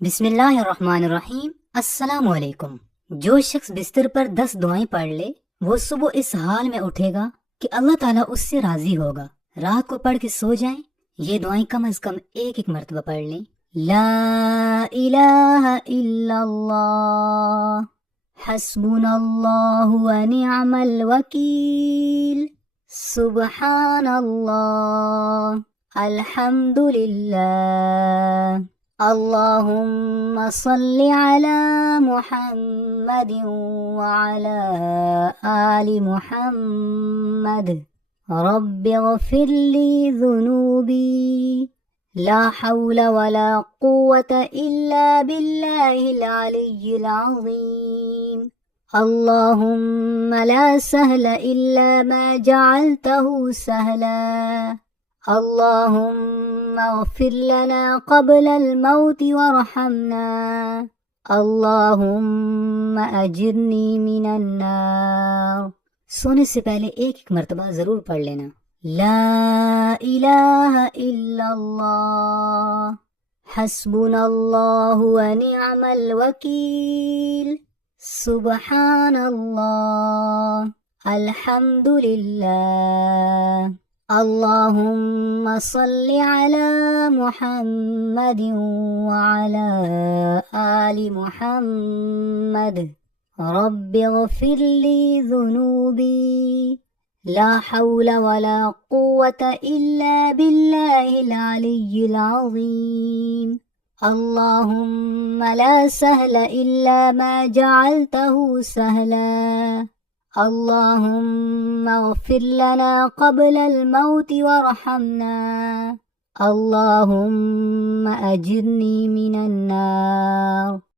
بسم اللہ الرحمن الرحیم۔ السلام علیکم۔ جو شخص بستر پر 10 دعائیں پڑھ لے وہ صبح اس حال میں اٹھے گا کہ اللہ تعالیٰ اس سے راضی ہوگا۔ رات کو پڑھ کے سو جائیں، یہ دعائیں کم از کم ایک مرتبہ پڑھ لیں۔ لا الہ الا اللہ، حسبنا اللہ ونعم الوکیل، سبحان اللہ، الحمد للہ، اللہم صل علی محمد وعلی آل محمد، رب اغفر لی ذنوبی، لا حول ولا قوة الا باللہ العلی العظیم، اللہم لا سہل الا ما جعلته سہلا، اللہم اغفر لنا قبل الموت وارحمنا، اللہم اجرنی من النار۔ سونے سے پہلے ایک مرتبہ ضرور پڑھ لینا۔ لا الہ الا اللہ، حسبنا اللہ ونعم الوکیل، سبحان اللہ، الحمد للہ، اللہم صل علی محمد وعلی آل محمد، رب اغفر لی ذنوبی، لا حول ولا قوة الا باللہ العلی العظیم، اللہم لا سہل الا ما جعلته سہلا، اللہم اغفر لنا قبل الموت وارحمنا، اللہم اجرنی من النار۔